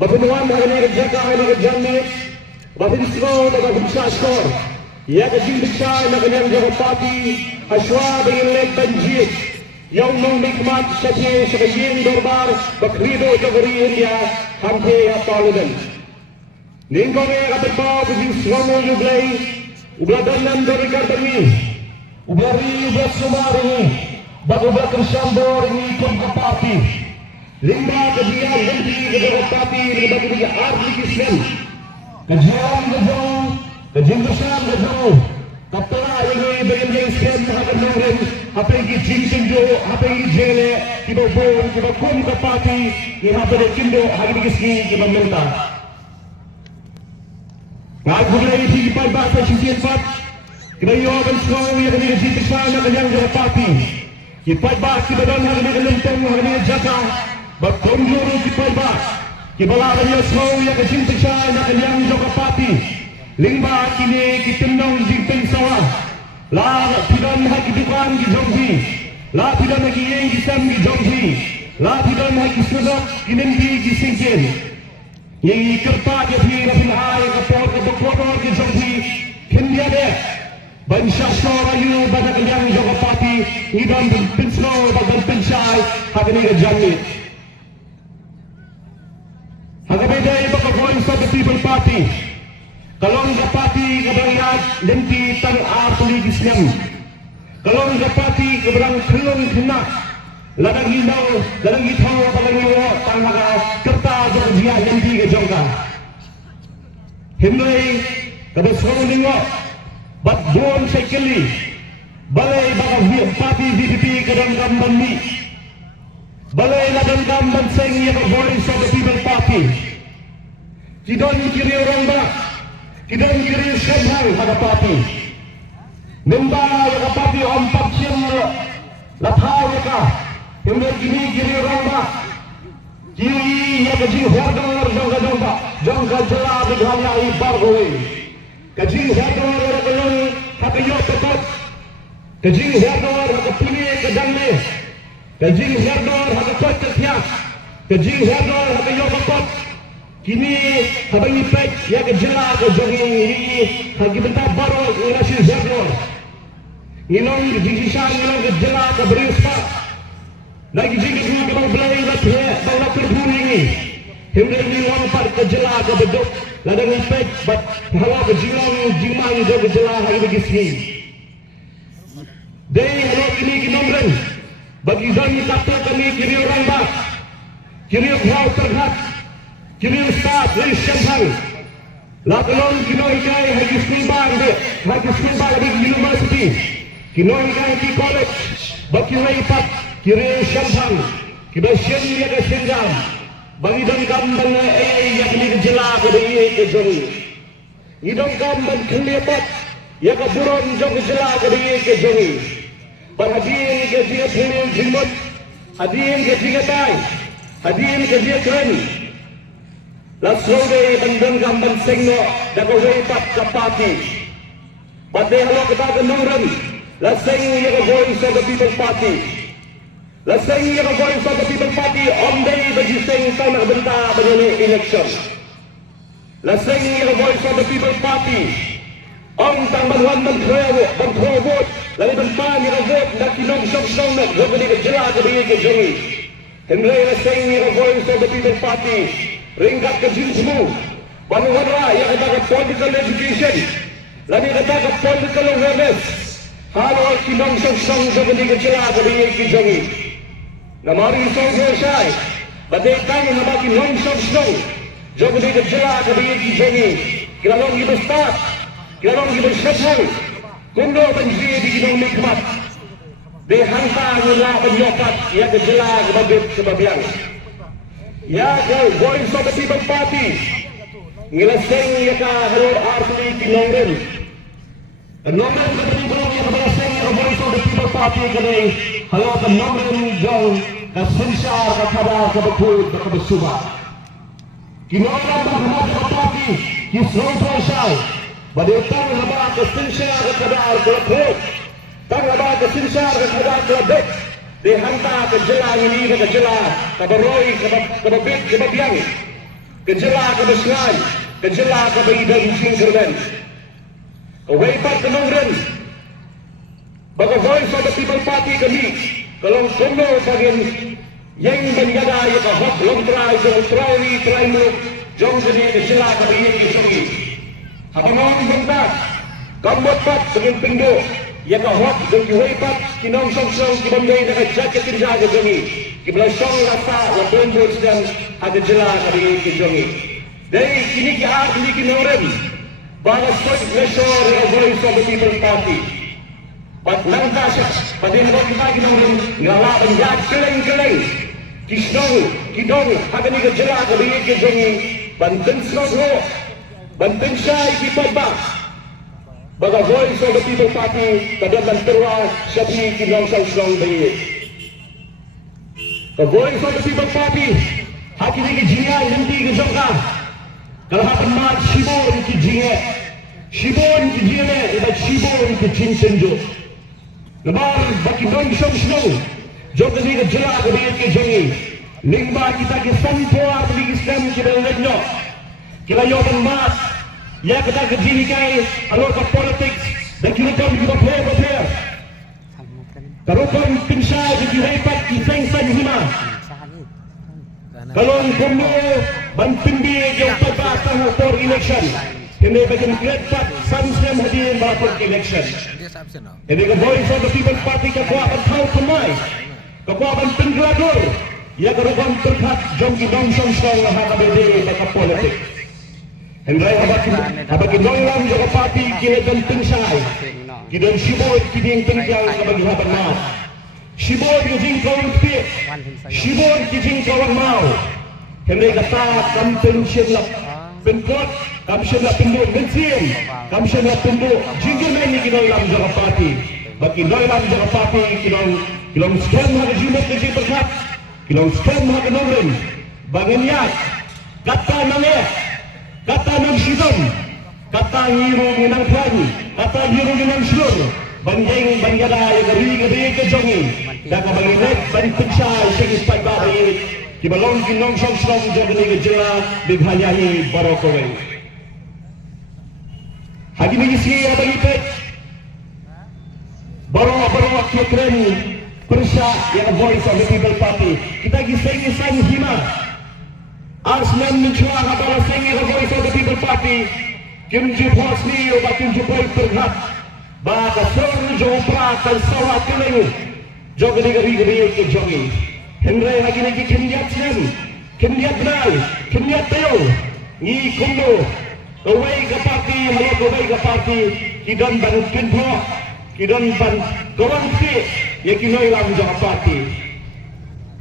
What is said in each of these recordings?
Bapunuan mengenai kerja ini kerjanya, bapin skor dan bapin skor. Ya kerja besar mengenai kerja parti, aswa dengan lek banjir. Yang nikmat saja sebagian dorbar bakrido jogori India hampir Parlimen. Ningkongnya kata bau begini semua jublai, ubah dalam dari kartani, ubah sumar ini, ubah kersambor ini pun parti. Lima kejian nanti kepada parti lima kejian arti Islam kejian gedung kejian besar gedung kapala ini bagian Islam akan mengen apa yang kijing jo apa yang jele kita bon kita kum ke parti yang apa yang kindo hari ini kisah kita minta nggak boleh dipakai bahasa sisi empat kita yawan semua yang ini kita sana kejian ke parti kita bahas kita dan hari ini lenteng hari ini jaka Berkonjuru kita bahas, kita lakukan semua yang kecinta saya yang juga parti. Lima kini kita nong jinteng sawah, lah tidak nak hidupan di jongji, lah tidak nak yang kisam di jongji, lah tidak nak kisah kini di singkin. Yang kertas yang di hari kapal di jongji, kini ada. Banyak orang yang banyak yang juga parti, idam pensau dan pensai, hari ini kerjanya. Agak beda ibarat voice of the people party. Kalau enggak parti keberang lenti tang arti Islam. Kalau enggak parti keberang kelong kena. Ladang hindau, ladang hitau, ladang nyawa, tang naga kerta dia lenti ke jongka. Himlai kada seorang nengok, bat don sekali. Balai bagai parti DPP kadang gambar ni. Balai ladang gambar seng yang voice of the people party. Tidak kiri orang ba, tidak kiri sebhang pada parti. Nemba yang parti empat siam lathau mereka. Hingga kini kiri orang ba, kiri yang kaji hardor jangka jelah diganya ibar goe. Kaji hardor yang kelong hakayo tekot, kaji hardor hakapini kedamne. Kaji hardor hakapot ketiak, kaji hardor hakayo tekot. Kini habang ipek ya kejelah ke jogi ini hagi bentar baru ngasih zaglor. Inong jigisan inong kejelah ke berispa. Lagi jigi dulu ke bang belai latih bang latur buri ini. Hingga ini lompat kejelah ke beduk. Ladang ipek bat hawa ke jimang jo kejelah hagi begini. Dari halok ini kinomren bagi zani kata kami kiri orang bak kiri orang terhad. Kini Ustaz dari Syamhang Lakelong kinoikai hagi school bang hagi school bang di university kinoikai di college baki raipat kiri Syamhang kita syen dia ke senggam bagi dongkam dan yang ini kejelah ke dia ke jori ini dongkam dan kelepat ya ke buron jong kejelah ke dia ke jori berhadiin ke dia punya jimut hadiin ke dia tay hadiin ke dia keren Lasroge bandang gamban sengno dago weipat kapati. Pati halo kita kenurun. Laseng yang voice of the people party. Laseng yang voice of the people party on day bagi seng tanah benta bagi election. Laseng yang voice of the people party. Om tang banwan bang vote lalu benta yang vote nak kinong song nak bagi kejelah bagi kejungi. Henry laseng yang voice of the people party. Ringkat kecil semua. Banuhara yang kata political education. Lagi kata political awareness. Kalau kinong song seperti kecelah bagi kijongi. Namari song selesai. Badai kami nama kinong song. Seperti kecelah bagi kijongi. Kilalong kita start. Kilalong kita sepuluh. Kundo benci di kinong nikmat. Dihantar nila penyokat yang kecelah kepada kebabian. Ya, voice of the people party. Ngilaseng ya ka halo arti kinongren. Nomren ketentuan yang ngilaseng ya voice of the people party kini halo ka nomren jong ka sensar ka kada ka betul ka besuba. Kinongren ka party kisro prosai. Badetang haba ka sensar ka kada ka betul. Tang haba ka sensar ka kada ka betul. Dihantar ke jelah ini ke jelah, ke beroi, ke babit, ke babiang. kejela ka besngan, kejela ka baidang singkermen. Kawaipat kanongren, baga Voice of the People Party kami, kalong kuno pagin, yang banyada yung kahok, long try mo, jong sini kejela ka baidang singkermen. Habimong bangta, kamot pat, pagin pindo, yang kahok, jong kiwaipat, kinong song kibangay na kajaket kinjaga kami, kibelasong rasa, wapun bos dan ada jela ka baidang singkermen. Dari kini kiat, kini kinongren, balas pag measure ng Voice of the People Party. Pat lang tasya, pati na kita ginawin, ngalaban yan, kiling, kidong, hagan ni kajala, kabiyig kajong, bantin snogo, bantin siya, ikipagba. Baga Voice of the People Party, kadang bantirwa, siya kinong sang bayig. The Voice of the People Party, hakin ni kajingan, hindi kajong ka. Kalahapan mat shibon ki jinge, ibat shibon ki chinsenjo. Nabar baki dong snow, jog ni ka jela ka biit ki jongi. Lingba kita ki sampo at ni stem ki belenyo. Kilayoban mat, ya kita ka jini kay alor ka politics, dan kilakom ki baper. Karukon pinsay ki repat ki sengsan hima. Kalong kumu bantindi yung pagkakang for election. Hindi bagong great pat sansem hadirin para election. Hindi ka Voice of the People Party kakuha ang tao kumay. Kakuha ang pinglador. Ya karukang terkat jom gidong song na hakabede baka politik. Hindi habakin dong lang yung party kinagang pinsay. Kidong shibod kiding pinjang kabaghaban na. Shibod kijing kawang pit, shibod kijing kawang mau. Hindi kata kampen siya penkot, kampen na pindo bensin, kampen na pindo. Jingle na ni kinong lam sa party. Bakinong lam sa party kinong scam mga jimot na siya berkat, kinong scam mga kanongren. Banganyak, kata ng sidom, kata ngiro ng plani, kata ngiro ng slur. Banjeng banjada yang gari ke jongi, dah kau bagi net bagi pencai segi spai bayi, kibalong kinong song jadi ke jela bighanyahi barokowe. Hagi mengisi apa itu? Baro keren persa yang Voice of the People Party. Kita giseng hima. Arsman mencuak atau sengi Voice of the People Party. Kimji Posni obat kimji boy terhad. Baka song jong prakan sawat kiling jog gari ke jongi Henry lagi kindiat benal kindiat tayo ni kundo kawai ka party kidon ban kinpo kidon ban gawang ti ya kinoy lang jong party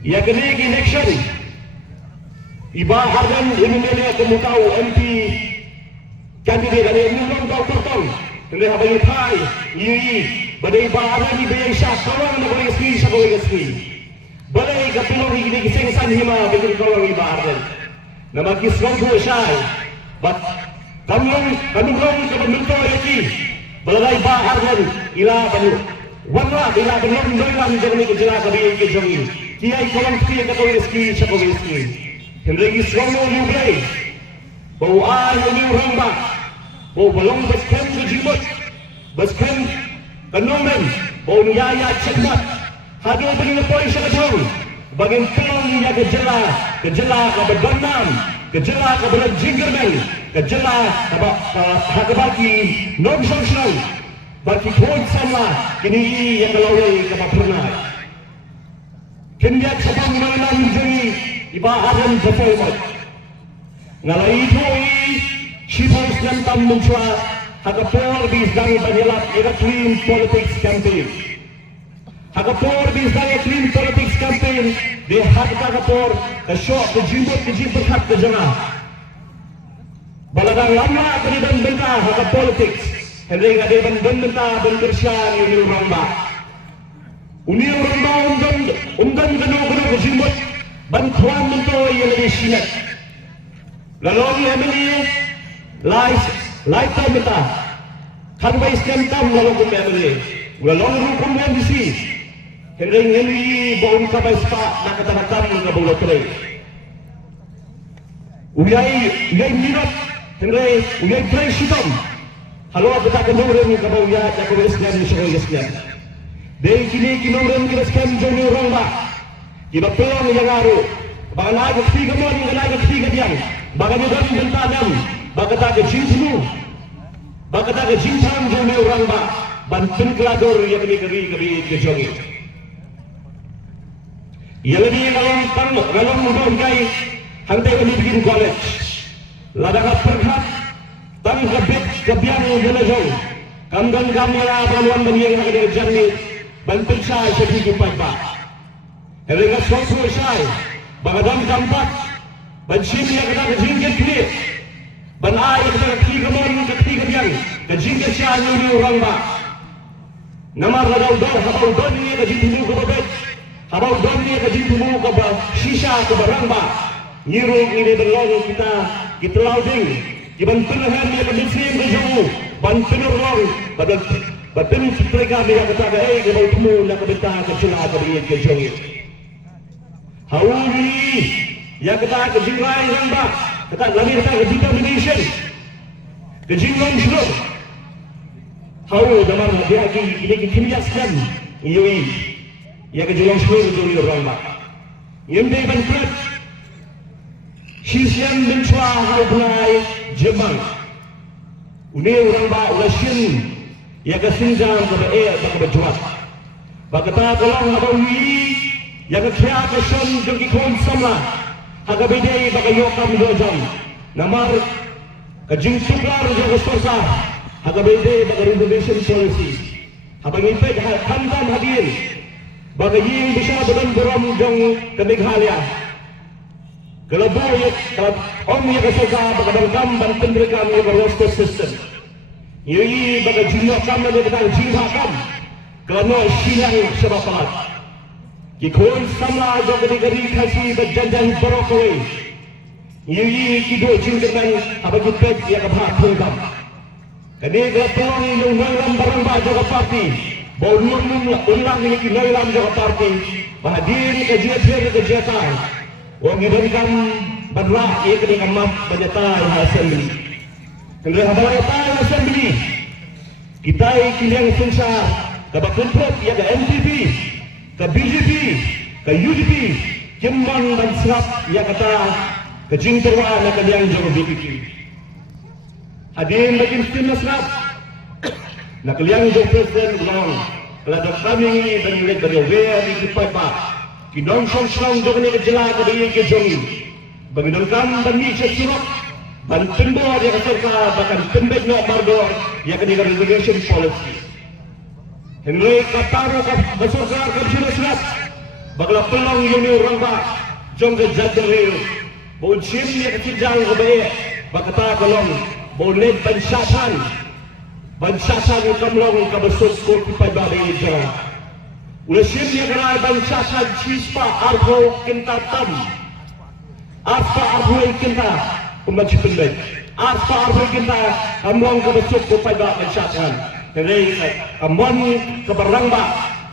ya kini election iba hargan ini kumutaw MP candidate dari mulong tong Hindi habang itay, badai baharan ni bayang siya, kawang na bayang skri, siya bayang skri. Balay katulong igigising san hima, bigil kawang ibaharan. Na mag-iswang po siya, but kamulong kapamunto yaki, balay baharan, wala banlong doilang jang ni kajala kabayang kajangin. Kiya'y kawang skri, kawang skri, siya bayang skri. Hindi iswang mo liblay, bawaan mo liurang ba, bau balong baskem kejimut, baskem kanongan, bau nyaya cepat, hadu begini poin sekejong, bagian pelong ya kejela kaberdonam, kejela kaberan jingermen, kejela hakabaki non song, baki poin sama, kini yang kalawai kapapernah. Kini sabang malam jadi ibaharan performat, ngalai itu Shibos ng tamunchwa, hagapor bisdang banilap ira clean politics campaign. Hagapor bisdang clean politics campaign, de hagapor ka shop ke jimbot hat ke jana. Balagang lama kaniban benta hagap politics, hindi nga de benta bendersya ni Ramba. Uni Ramba undan gano ke jimbot, bantuan mento yang lebih sinat. Lalong emily lifetime kita kan ba istem tam lalu ko memory lalu rukum yang disi henry baun ka ba spa nakatanakan ng kabulo tre uyai minot Henry uyai tray shitom halo kita kenurun ka bawya ta ko islam ni shiro islam dei kini kinurun ki islam joni rongba kiba pelong yang aru bagana ga tiga mon ga ga tiga diang bagani dan bentanam bagata ga jinsu bagata ga jinsam joni rongba banten kelador yang keri ke jongi yang lebih kalau mudon kai hantai ini bikin college ladaga perhat tang kabit kabiang gana jauh kamdan kamera baluan baniang nak ada jani banten sai sepi jumpai ba heringa sosro sai bagadam kampat bansim yang kata jingket kini ban ai kata tiga mon tiga biang jingket sai ni orang ba namar ladaw daw habau don ni ka jitu ko babet habau don ni ka jitu ko ba shisha ko barang ba nyiru ini berlalu kita lauding iban penahan ni ka muslim ka jamu ban penurong badan mereka dia kata ke bau temu nak beta ke celah ke dia ke jamu hauli ya kata ke jingrai ramba kata lagi kata ke determination ke jinglong shuruk Hau damar dia lagi kini aslan yui ya ke julang seluruh dunia orang mak yang dia bantuan sisian mencua hal benai jemang uni orang mak ulasien ya ke sinjang ke baka berjuat baka tak kalau abang wi ya ke kaya ke son jogi kon samla haga bedai baka yokam dua jam namar ke jingtukar jogi sorsa Haga bede baga reservation policy. Habang iped hantam hadir. Baga ying bisa badan buram jong ke Meghalaya. Kelabu ya kalau om ya kesoka baga dalgam banten mereka mereka roster system. Yui baga jumlah kami dia kata jingha kam. Kerana silang sebab pelat. Kikon samla jong geri kasih berjanjan barokawai. Yui kido jingkeman habang iped ya kabah tunggam. Kini kelapang yung nailam barang ba jaga party baulun ulang ni nailam jaga party bahadir ke jiat ke jiatai wong idonkan badra ye kini kamat banyatai assembly kendra habayatai assembly kita kini sungsa ke bakuntrop ya ke MPP ke BJP ke UDP Jembang dan Serap ya kata ke Jingterwa na kaliang jaga BPP Hadir bagi stimulus rap. Nak liang jo presiden ulang. Kalau dah kami dan lihat bagi aware di kipai pak. Kidong song jo ni kejelah ke dia ke jongi. Bagi dongkam bagi sesuatu. Banten boh dia keserka bahkan tembek no bardor ya ke dia reservation policy. Henry kataru ke besorkar ke stimulus rap. Bagla pelong yuni orang pak. Jong ke jadul. Bojim dia kejang ke baik. Bakata kolong. Boleh bansyatan kamlong kabesuk ko kipai bari ija ulesim ya kena bansyatan cispa arho kentatam apa arho kenta pemaci pendek apa arho kenta kamlong kabesuk ko kipai bari bansyatan jadi kamon keberangba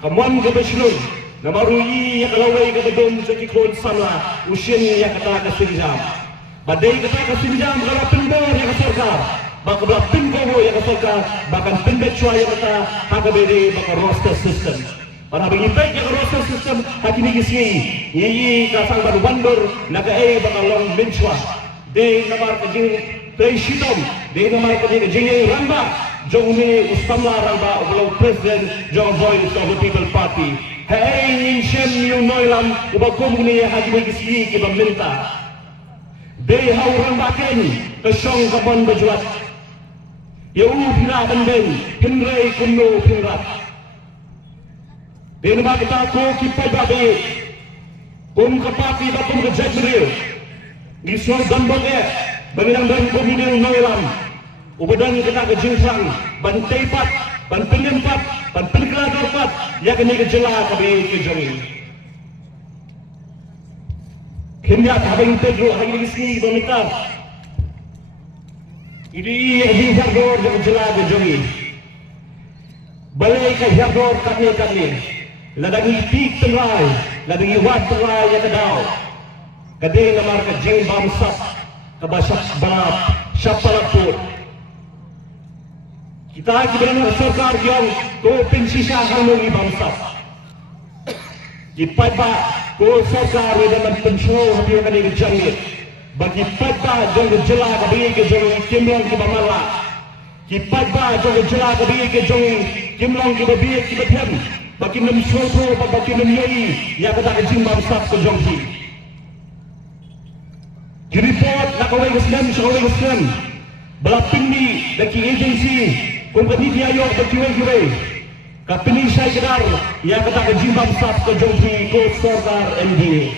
kamon kebeslur namarui ya kalawai kebedom sekikon samla usin ya kata kesinjam badai kata kesinjam kalau pendor yang kesorkar baka belah pingkowo yang kesorkar bahkan pendek cua yang kata haka beri baka roster system para bingipek yang roster system haki ni kisi yiyi kasang baru bandor naga baka long mencua de namar kejing tei shitom de namar kejing ramba jong ni ustamla ramba ubelau presiden jong voice of the people party hey inshem yung noilam ubakom ni haki ni kisi kiba minta Dei hauran baken kesong kapan berjuat. Yau pina benden Henry kuno pinrat. Dei nama kita ko kipai babe. Kum kapati bakum ke jadril. Gisor gamboge bangidang dan komidil noilam. Ubadan kita ke jinsang ban teipat ban penyempat ban penkelador pat ya kini kejelah kabe ke jongi. Kenya habang Pedro hari ini berminta. Ini yang jardor yang jelas berjongi. Balai ke jardor kami. Ladangi pik tengah, ladangi wat tengah yang kedau. Kadang namar ke jeng bamsap. kabasyak balap syapalapur. Kita kebenaran sarkar yang ko pensisa halungi bangsa. Di paiba ko sarkar dalam pensyo habiyo kani kejangit. Bagi paiba jong jela kabiye ke jong kimlang ki bamala. Ki paiba jong jela kabiye ke jong kimlang ki babiye ki bethem. Bagi nam soto bagi nam yoi ya kata kejing bangsa ko jong hi. Di report nakawai kesem sakawai kesem. Balapin ni daki agency kumpani dia yo berkiwe-kiwe. Kapini saya kedar yang kata ke jimbang sap ke jongpi ko sarkar MDA.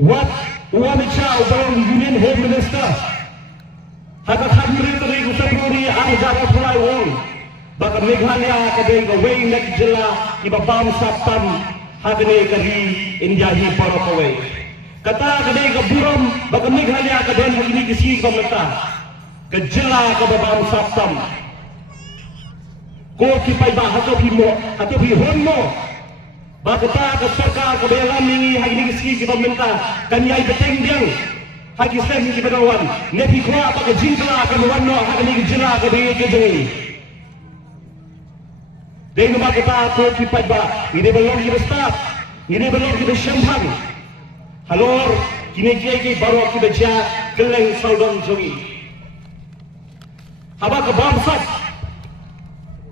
What uami chao barang Union Home Minister. Haka khamri tari kusaruri ang jaga tulai wong. Baka Meghalaya kadai ka way nak jela iba bam saptam hagane kari India hi parokaway. Kata kadai ka buram baka Meghalaya kadai hagini kisi ka mata. Kejela ka babam saptam. Ko kipai ba hato pi honmo. Bakata ka sarkar ka belan ni hagini kisi ka mata. Kanyai beteng diang. Hagi sem ki bedawan. Nepi kwa pa ka jingla ka wanno hagini kejela ka be kejengi. Dei nama kita ko kipai ba. Ini belum kita start. Ini belum kita sempang. Halor kini kiai baru kita ja keleng saudon jongi. Haba ke bamsat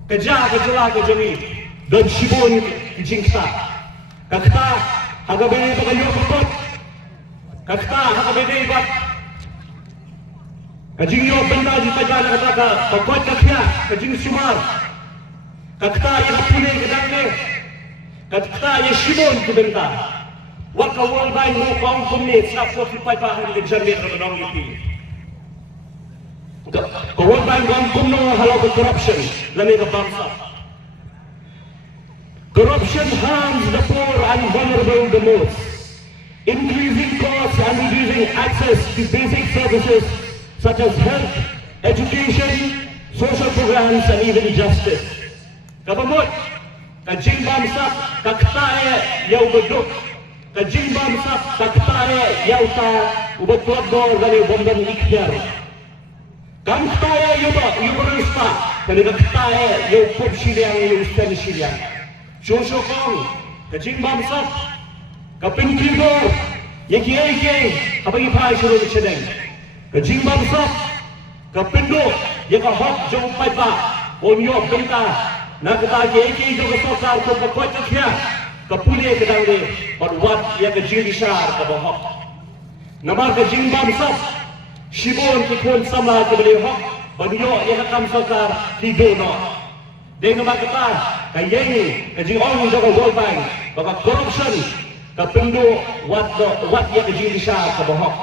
kerja kejela ke jemi dan sibun jingsa kakta haga bene bagayo kot kakta haga bene bat kajingyo benda di pajana kata ka pokot kakya kajing sumar kakta yang pune kedangne kakta yang sibun ke benda waka wal bain mo kaum kumni sapot di pajahan ke jemi renong itu. Kawan baik kumno halau ke corruption lami ke bangsa. Corruption harms the poor and vulnerable the most, increasing costs and reducing access to basic services such as health, education, social programs and even justice. Kabamot, kajing bangsa kaktae yau beduk, kajing bangsa kaktae yau ta ubat keluarga dari bomdan ikhtiar. Kam kaya yuba yubarista kani kaya yu pop siliang yu stem siliang shosho kong kajing bamsat kaping kibor yeki habagi pai shuru chedeng kajing bamsat kapindo yeka hok jong pai ba onyo benta na kata yeki jo kasar ko pakot kya kapule kedang de but what ya kajing shar ka bahok namar kajing bamsat Shibon kikun sama kebeli hok bagyo yang kam sarkar tidono. Dengan makata kayeng kajing ong jaga world bank baka corruption kapendo what yang kajing bisa kabahok.